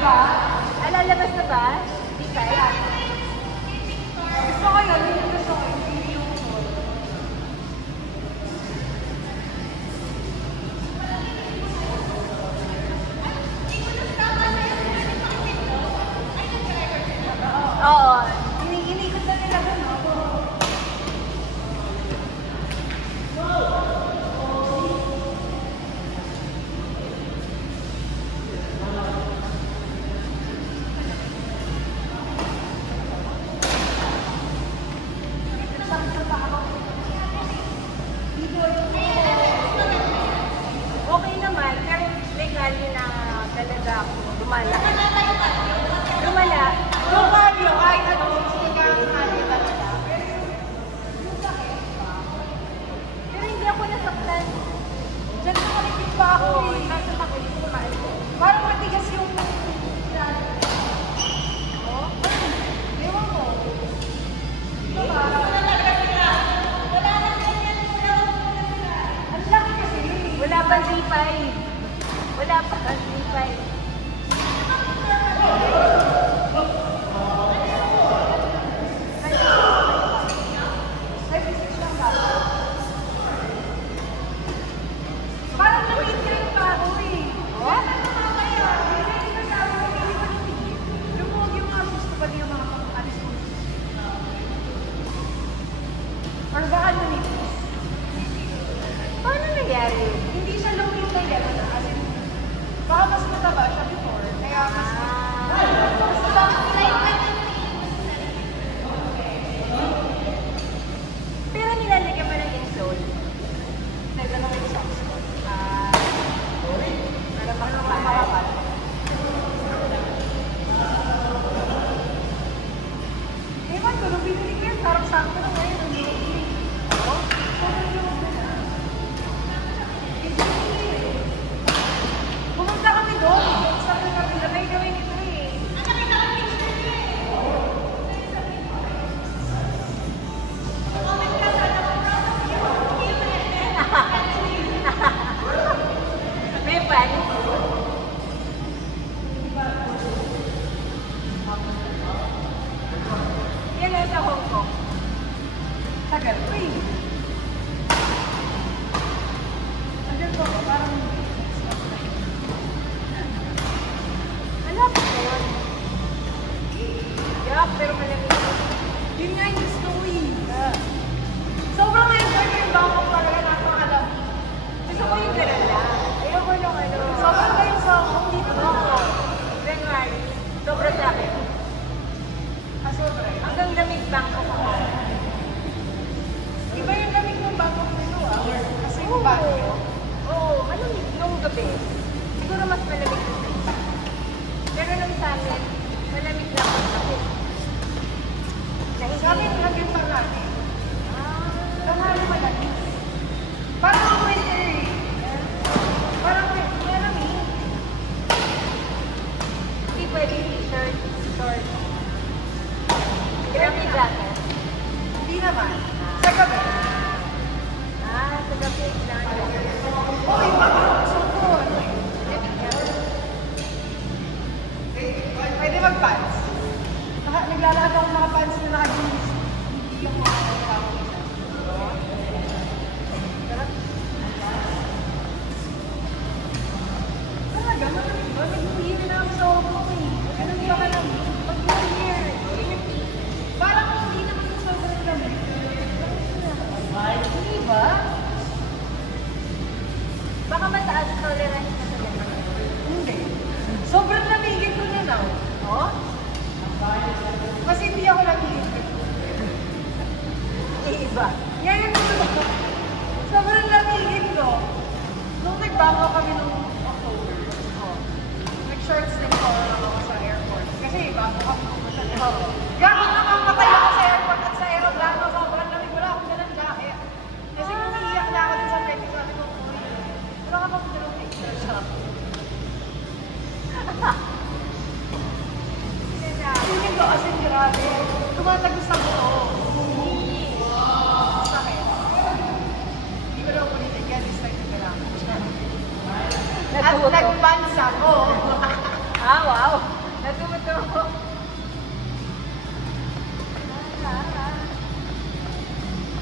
ba? Lalabas na ba? Di kaya? Gusto ko yun, yun yung gusto ko. Hindi yung soul. Oo. Iniikot na nila ba, no? Okay naman, pero legal na talaga ako lumala. Lumala. Yung cardio, kahit ano, sinigay talaga. Pero hindi ako nasaktan. Diyan nakalipit pa ako eh. Nasa pakilipan. Parang matigas yung... Oh? Ewan mo. Ang laki kasi. Wala pa 3-5. Wala pa 3-5. Parang nag-train pa ako eh. Oh? Yung mga gusto pa niya mga pang-alis ko. Or baka lumipis. Paano nangyari yun? Hindi siya lumipis na gano'n. As in, baka mas mataba siya before. Kaya mas... Pero nilalagyan mo ng insole. Naglalaki yung socks ko. Para makapal. Makapal. Ewan ko, nung binili ko yan, parang sakto na ngayon. Ang lumipis. Sobrang lumipis na. Pumunta kami doon. Sabi kami, labay gawin ito eh. May pan? Yan lang sa Hong Kong. Tagal. Uy! Andyan ko, parang... Malapit na yun. Yuck, pero malamig. Yun nga yung gusto ko eh. Sobrang na-enjoy ko yung bangkok talaga na itong alam. Gusto ko yung ganun lang. Ayoko nung ano. Sobrang na yung song kung dito na ako. January. Sobra sa akin. Sobra. Hanggang lamig Bangkok ako. Iba yung lamig ng bangkok nito ah. Kasi yung bagyo. Oo, malamig nung gabi. Siguro mas malamig yung gabi. Pero nung sa amin, malamig lang ang gabi. Sa amin, hanggang tanghali. Ah, Tanghali malamig. Parang ang winter eh. Parang malamig. hindi pwede t-shirt, short. Grabe jacket. Hindi naman. Sa gabi. Sa gabi lang. Uy, sukon. Pwede mag-pants. Naglalakad ako mga pants na naka-jeans. Hindi ako makakasama. Talaga, malamig ba? Nag-uwi na ako sa Hong Kong eh. Ganun ba ka lang? Pag-1 year. Parang hindi naman sa sobrang lamig. Hindi ba? Baka mataas tolerance na sa lamig. Hindi. Sobrang lamigin ko na now. Oh? Kasi hindi ako lamigin. Iba. Ngayon ko. Sobrang lamigin ko. Nung nagbango kami nung October, nag-shorts din ko ako sa airport. Kasi bago kami pumunta na. Gago namamatay ako sa airport at sa aeroplano. Sobrang lamig. Wala akong dalang jacket. Kasi umiiyak na ako din sa pwede. Sabi ko, uy, wala ka pang dalawang picture shop. Feeling ko as in grabe. Tumatagos sa buo. Sakit. Hindi ko lang ulitin yan. This time na lang. At nagpans ako. Ah, wow! Natuto.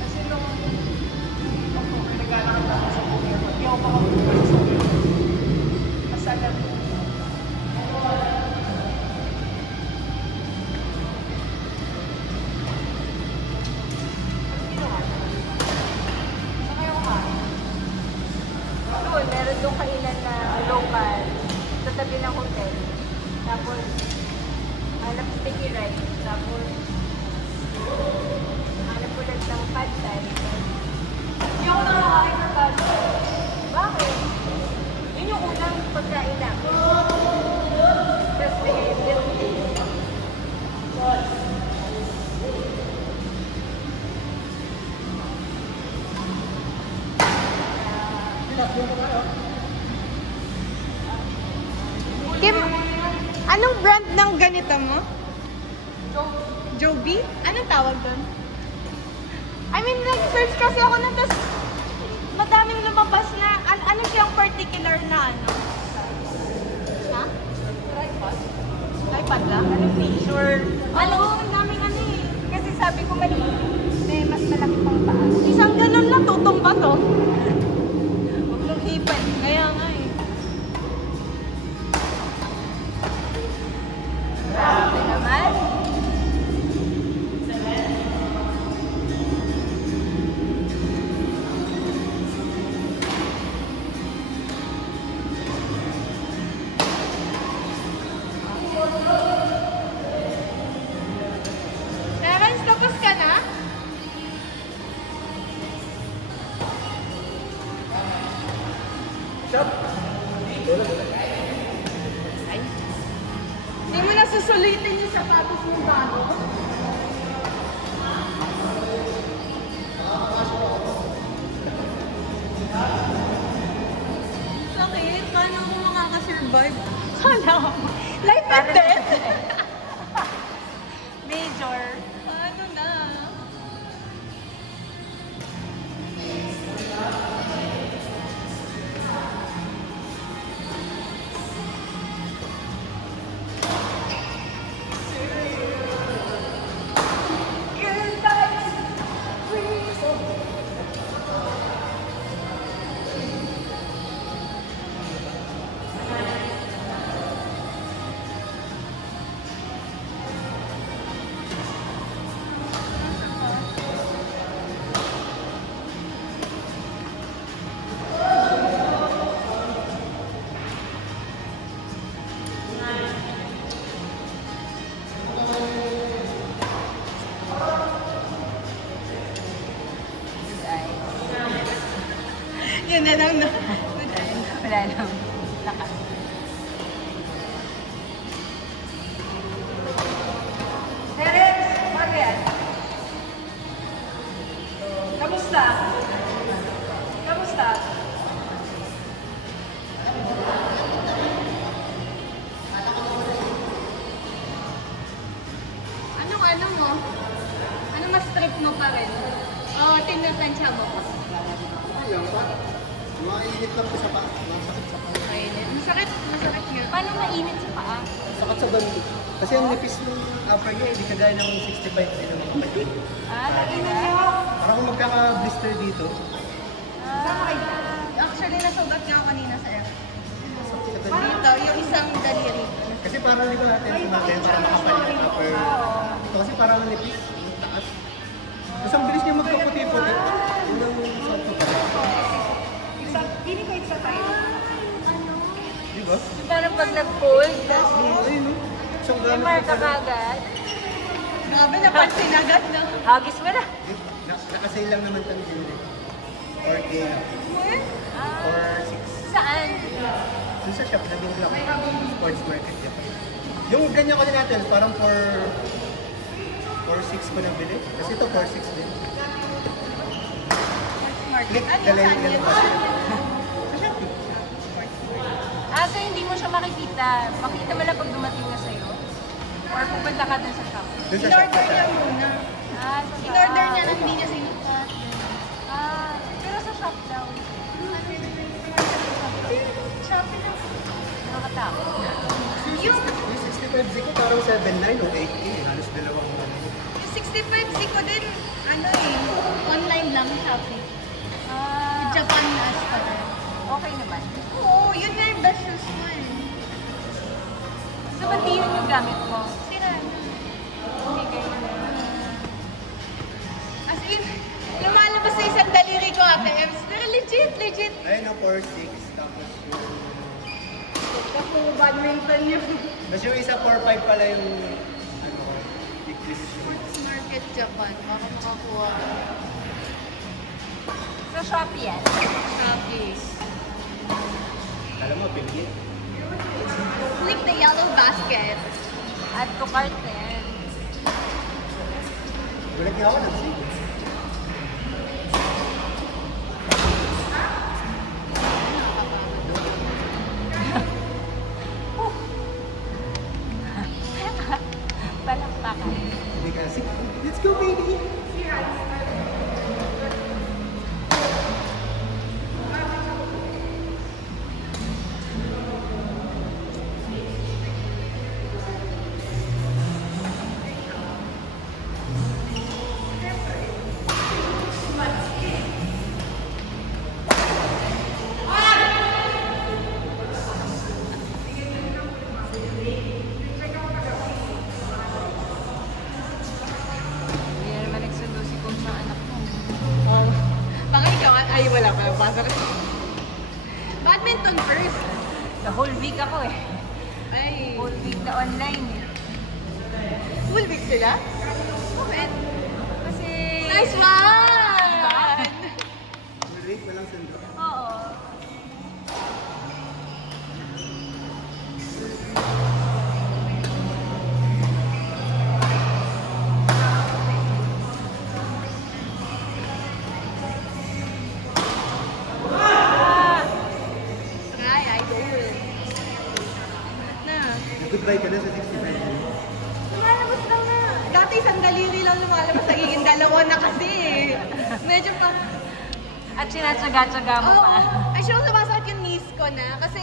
Kasi nung naglalakad ako sa Pugero, hindi ako makapunta sa Pugero. Masagal ko. Doon, meron doon kainan na local sa tabi ng hotel. Tapos, hanap sticky rice. Tapos, hanap ulit ng pad thai. Hindi ako nakakain ng tayo. Bakit? Yun yung unang pagkain namin. Tapos, binigyan. Kim, anong brand ng ganito mo? Joby? Anong tawag doon? I mean, nag-search kasi ako na tapos madaming lumabas na ano siyang particular na ano? Ha? Tripod? Tripod lang? Ano feature? Ano? Ang daming ano eh. Kasi sabi ko may mas malaki pang paa. Isang ganun lang, tutumba to. Huwag mong hipan. Kaya nga eh. Grabe naman. Terence, tapos ka na? Hindi mo nasusulitin yung sapatos mo bago? Sakit? Paano mo makakasurvive? Kala mo? Life and death? Major. Ano na? Yun na lang na. Wala lang. Lakas. Terence, ano yan? Kamusta? Kamusta? Anong ano mo? Ano mas trip mo pa rin? Oo, tinatansya mo pa. Ayun pa. Mainit lang po sa paa. Masakit sa paa. Ayun. Masakit nga. Paano mainit sa paa? Sakit sa bandi. Kasi ang nipis ng upper niya, hindi kagaya ng 65 din ang kapatid. Ah, talaga? Parang kung magkaka-blister dito. Actually, nasugat nga ako kanina sa air. Sakit sa bandi. Dito, yung isang daliri. Kasi parang di ba natin sumagay, parang makapal yung upper. Ito kasi parang nipis, yung taas. Tapos ang bilis niya magpaputi-puti. Yun ang sakit sa paa. Pili ko isa tayo. Di ba? Parang pag nag-cold, tapos Ayun, no? Isang may gamit marka na pala. kagad. Grabe, napansin agad na. Hagis mo na. Nakasale lang naman kami din. 4K. Ah, Or 6. saan? Doon sa shop na binigla ko. Sports market yan. Yung ganyan ko din natin, parang for 4.6 ko nabili. Kasi ito 4.6 din. Click, dalhin ka lang kasi. Sa Shopee. Ah, so hindi mo siya makikita. Makikita mo lang pag dumating na sa'yo? Or pupunta ka dun sa shop? Doon sa shop. In-order niya muna. Ah, sa shop. In-order niya na hindi niya sinukat. Ah, pero sa shop daw. Shopee lang. Nakakatakot. Yung, Yung 65Z ko parang 7.9 o 8K. Halos dalawang yung 65Z ko din, ano eh, online lang, Shopee. Japan as pa rin. Okay naman. Oo, yun nga yung best shoes mo eh. So, ba't di yun yung gamit mo? Sira na. Bigay na. As in, lumalabas sa isang daliri ko, Ate Ems. Pero legit. Ayun ang 4.6. Tapos yung... Ako, badminton yun. Tapos yung isa 4.5 pala yung... Ano, decrease. Sports Market Japan, baka makakuha. So, Shopee yan. Shopee. Alam mo, Pilgit. Click the yellow basket. Add to cart din. Gulat niya ako ng sige. Palakpakan. Hindi kasi. Let's go, baby! Hindi na naman nagsundo si Coach ng anak mo. Baka ikaw, ay wala pa, pasok. Badminton first. The whole week ako eh. Ay, Whole week na online eh. full week sila? Bakit? Kasi... Nice one! Rate na lang sendo. Oo. Ay, idol. Na. Goodbye ka na sa 65. Lumalabas lang na. Dati isang daliri lang lumalabas, nagiging dalawa na kasi eh. Medyo pa... At sinatsaga-tsaga mo Oo. pa. Ay, siya sumasakit yung knees ko na. Kasi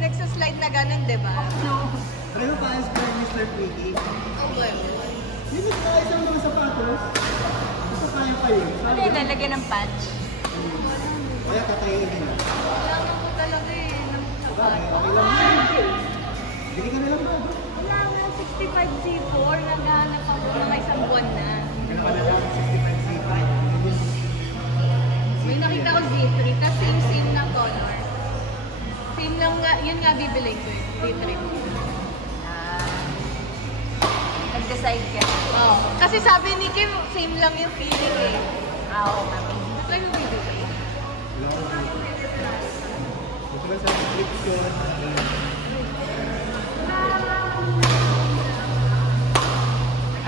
nagsaslide na ganun, di ba? No. Pareho pa as kay Mr. Quickie. Oh, well. Yun yung kaya isang mga sapatos. Basta kaya pa yun. Ano yung lalagyan ng patch? Kaya tatayin din. Kailangan ko talaga eh. Okay lang yun. Bili ka na lang ba? Wala nga, 65 C4. Naghahanap ako ng isang buwan na. Kailan ka na lang 65 C5. May nakita ko Z3, tas same na color. Same lang nga, yun nga bibili ko eh. Z3. Nag-decide ka. Oo. Kasi sabi ni Kim, same lang yung feeling eh. Oo, mami. Ito yung bibili. Ito lang sa subscription.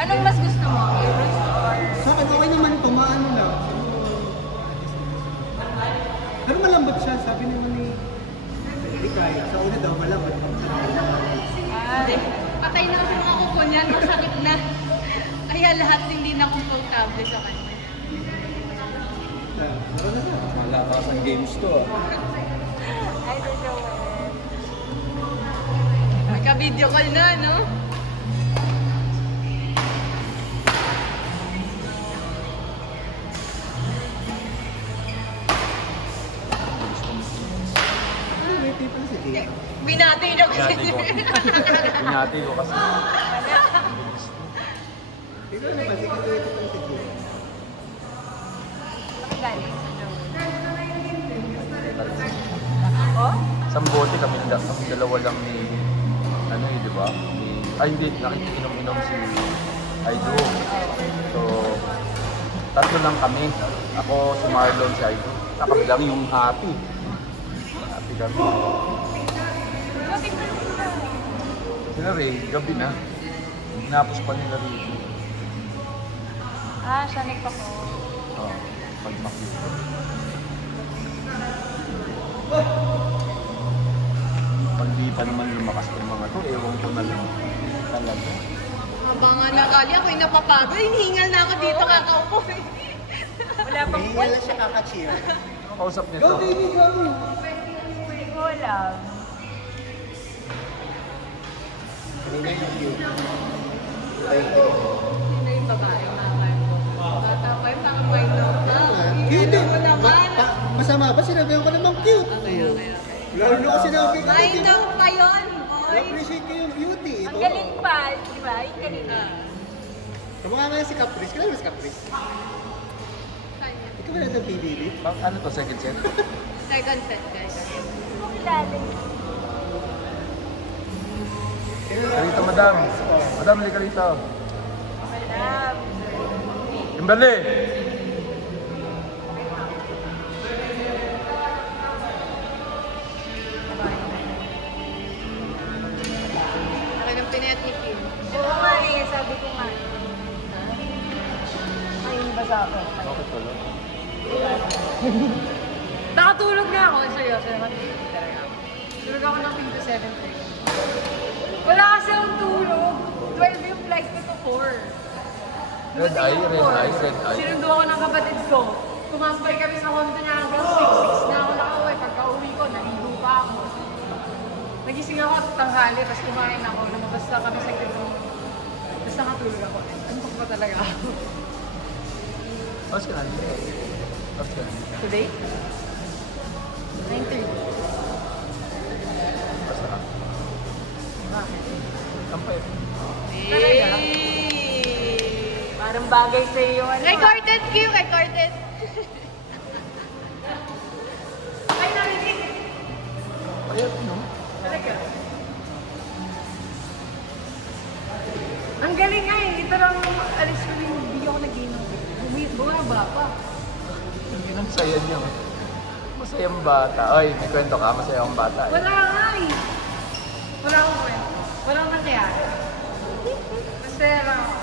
Anong mas gusto mo? Heroes or... Sa akin, okay naman ito. Maano lang. Pero malambot siya. Sabi naman ni... Hindi kaya. Sa una daw, malambot. Hindi. Patay na kasi mga kuko niyan, masakit na. Kaya lahat hindi na komportable sa kanya. Meron na siya. Malakas ang games to ah. I don't know. Nagka-video call na, no? Ay, may tape pala si Jay. Binati niyo kasi. Binati ko kasi. Ikaw naman, sige ko ito pala si Jay. Galing sa Joel. Oh? Isang bote kami dalawa lang ni, ano eh, di ba? Ay hindi, nakikinom-inom si Aido. So, tatlo lang kami. Ako, si Marlon, si Aido. Kami lang yung happy. Happy kami. Sila Ray, gabi na. Hinapos pa nila rito. Ah, siya nagpako. Oh, pag makita. Pag di pa naman lumakas yung mga to, ewan ko na lang. Talaga. Habang nga nakali ako'y napapagod, hingal na ako dito kakaupo eh. Wala pang May wala siya kaka-cheer. Kausap niya Go, to. baby, go! Wala. Sino yung babae? Mama ko. Bata pa yung mga minor ka. Cute eh. mo naman. Masama ba? Sinabihan ko namang cute. Okay. Lalo na ako sinabi ko. Minor pa yun, boy. Na-appreciate ko yung beauty. Ang galing pa, di ba? Yung galing. Kamukha nga si Caprice. Kailan mo si Caprice? Ikaw ba lang ng PBB? Ano to, second set? Second set, guys. Kilala niyo. Kalito, madam. Madam, hindi kalito. Alam. Kimberly! Akin ang pinayat ni Kim. Oo nga eh, sabi ko nga. Ayun ba sa akin? Bakit wala? Nakatulog na ako. Seryoso naman. Tulog ako ng 5 to 7:30. Wala kasi akong tulog. 12 yung flight ko to 4. Red eye, red eye, red eye. Sinundo ako ng kapatid ko. Kumampay kami sa Honda niya hanggang 6 na ako nakauwi. Pagka-uwi ko, naligo pa ako. Nagising ako at tanghali, tapos kumain ako. Lumabas na kami sa gano'n. Tapos nakatulog ako. Antok pa talaga ako. Tapos ka na. Tapos ka na. Today? 9:30. Basta ka. Bakit? Kampay. Talaga? Parang bagay sa iyo. Ano? Recorded, Q, recorded. Ay, narinig! Ayun, no? Talaga? Ang galing nga eh. Ito lang alis ko rin. Hindi ako nag-inom. Bumaba pa. Hindi nang saya niya. Masayang bata. Ay, may kwento ka. Masayang bata. Eh. Wala nga eh. Wala akong kwento. Walang nangyari. Masaya lang ako.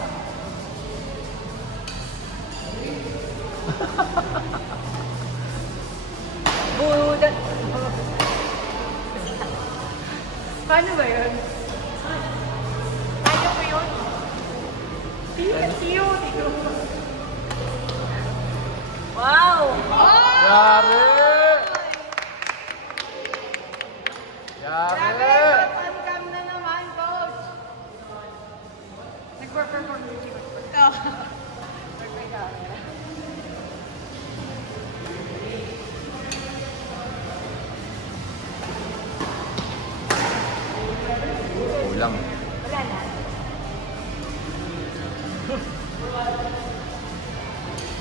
Buda. Paano ba yun? Kaya mo yun? Cute. Wow! Yari! Grabe! Yari! Pan-cam na naman, coach. Nag-perform yung si coach. Nag-may camera. Kulang. Wala na.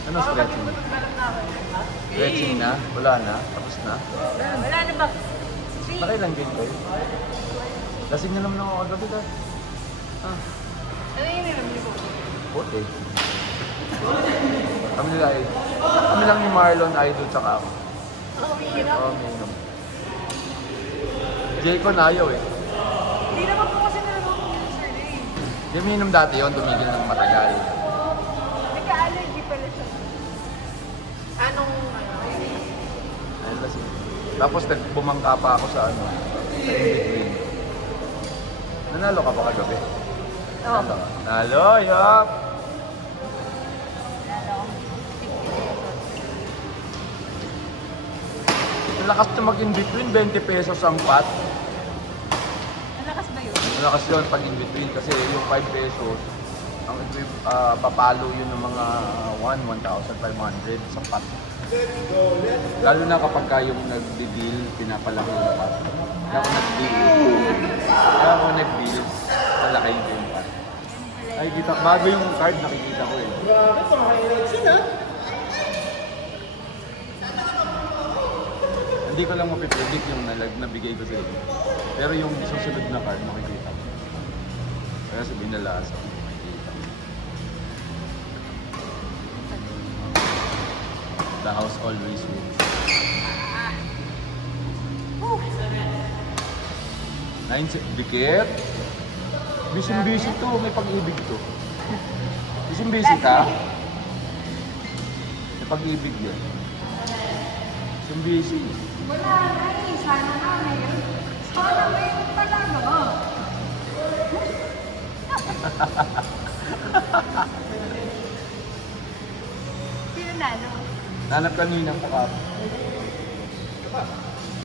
Ano stretching? Balap na ako. Stretching na? Wala na? Tapos na? Wala na ba? Nakailang game kayo? Lasing na naman ako kagabi ka. Ah, Ano yung ininom niyo po? puti. Kami lang ni Marlon, Idol, tsaka ako. Umiinom? Oo, may inom. Jaycon ayaw eh. Hindi naman po kasi nanonood ko yung sir eh. Yung umiinom dati yun, tumigil ng matagal. Nagka-allergy pala siya. Anong Ayun lasing. Tapos bumangka pa ako sa ano, sa in-between. Nanalo ka ba kagabi? Oo. Nanalo ka? Nalo, yup! Ang lakas na mag-in-between, 20 pesos ang pot. Malakas ba yun? Malakas yun pag in-between kasi yung 5 pesos, ang papalo yun ng mga 1,500 sa pot. Lalo na kapag yung nag-deal, pinapalaki yung pot. Kaya ako nag-deal, malaki yung pot. Ay, kita, bago yung card nakikita ko eh. Grabe, pangailan sila. Hindi ko lang mapipredict yung nabigay ko sa inyo. Pero yung susunod na card, makikita ko. Kaya sabihin na lasa, makikita ko. The house always wins. 9, dikit. Busy to, may pag-ibig to. Busy ka? May pag-ibig yun. Busy. Wala na eh. Sana namin. Sana may talaga. Sino nalo? Nanap kaninang pakap.